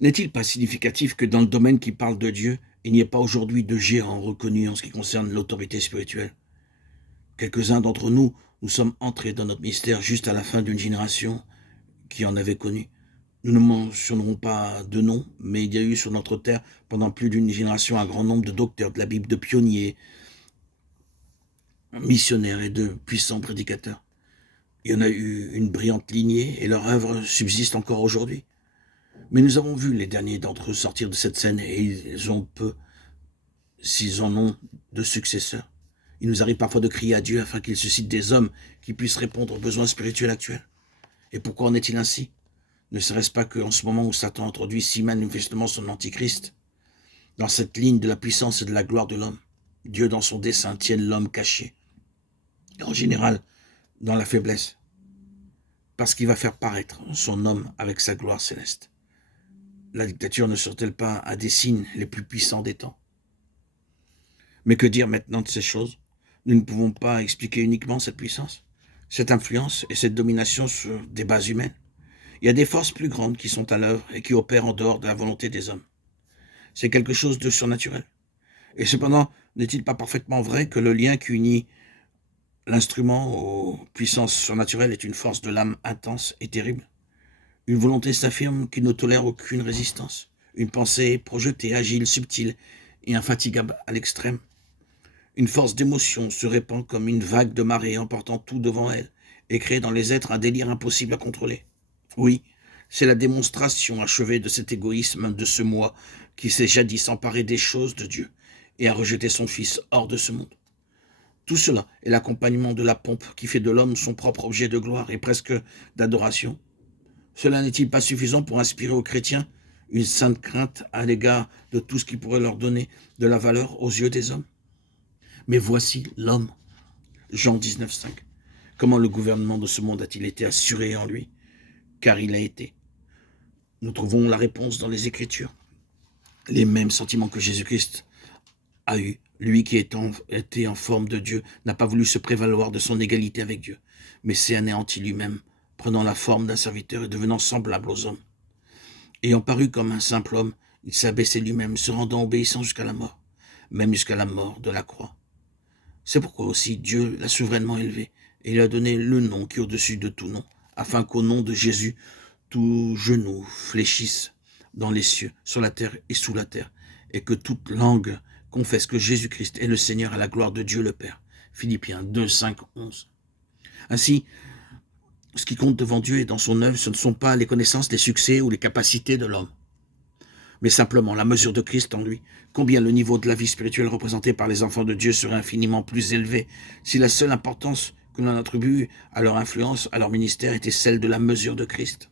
N'est-il pas significatif que dans le domaine qui parle de Dieu, il n'y ait pas aujourd'hui de géants reconnus en ce qui concerne l'autorité spirituelle? Quelques-uns d'entre nous, nous sommes entrés dans notre ministère juste à la fin d'une génération qui en avait connu. Nous ne mentionnerons pas de nom, mais il y a eu sur notre terre, pendant plus d'une génération, un grand nombre de docteurs de la Bible, de pionniers, missionnaires et de puissants prédicateurs. Il y en a eu une brillante lignée et leur œuvre subsiste encore aujourd'hui. Mais nous avons vu les derniers d'entre eux sortir de cette scène et ils ont peu, s'ils en ont, de successeurs. Il nous arrive parfois de crier à Dieu afin qu'il suscite des hommes qui puissent répondre aux besoins spirituels actuels. Et pourquoi en est-il ainsi? Ne serait-ce pas qu'en ce moment où Satan introduit si manifestement son antichrist, dans cette ligne de la puissance et de la gloire de l'homme, Dieu dans son dessein tienne l'homme caché, et en général dans la faiblesse, parce qu'il va faire paraître son homme avec sa gloire céleste. La dictature ne sera-t-elle pas un des signes les plus puissants des temps? Mais que dire maintenant de ces choses? Nous ne pouvons pas expliquer uniquement cette puissance, cette influence et cette domination sur des bases humaines. Il y a des forces plus grandes qui sont à l'œuvre et qui opèrent en dehors de la volonté des hommes. C'est quelque chose de surnaturel. Et cependant, n'est-il pas parfaitement vrai que le lien qui unit l'instrument aux puissances surnaturelles est une force de l'âme intense et terrible? Une volonté s'affirme qui ne tolère aucune résistance. Une pensée projetée, agile, subtile et infatigable à l'extrême. Une force d'émotion se répand comme une vague de marée emportant tout devant elle et crée dans les êtres un délire impossible à contrôler. Oui, c'est la démonstration achevée de cet égoïsme de ce moi qui s'est jadis emparé des choses de Dieu et a rejeté son Fils hors de ce monde. Tout cela est l'accompagnement de la pompe qui fait de l'homme son propre objet de gloire et presque d'adoration. Cela n'est-il pas suffisant pour inspirer aux chrétiens une sainte crainte à l'égard de tout ce qui pourrait leur donner de la valeur aux yeux des hommes? Mais voici l'homme. Jean 19,5. Comment le gouvernement de ce monde a-t-il été assuré en lui? Car il a été. Nous trouvons la réponse dans les Écritures. Les mêmes sentiments que Jésus-Christ a eus. Lui qui était en forme de Dieu n'a pas voulu se prévaloir de son égalité avec Dieu, mais s'est anéanti lui-même, prenant la forme d'un serviteur et devenant semblable aux hommes. Ayant paru comme un simple homme, il s'est abaissé lui-même, se rendant obéissant jusqu'à la mort, même jusqu'à la mort de la croix. C'est pourquoi aussi Dieu l'a souverainement élevé et lui a donné le nom qui est au-dessus de tout nom, afin qu'au nom de Jésus, tout genou fléchisse dans les cieux, sur la terre et sous la terre, et que toute langue confesse que Jésus-Christ est le Seigneur à la gloire de Dieu le Père. Philippiens 2, 5, 11. Ainsi, ce qui compte devant Dieu et dans son œuvre, ce ne sont pas les connaissances, les succès ou les capacités de l'homme, mais simplement la mesure de Christ en lui. Combien le niveau de la vie spirituelle représentée par les enfants de Dieu serait infiniment plus élevé si la seule importance que l'on attribue à leur influence, à leur ministère, était celle de la mesure de Christ.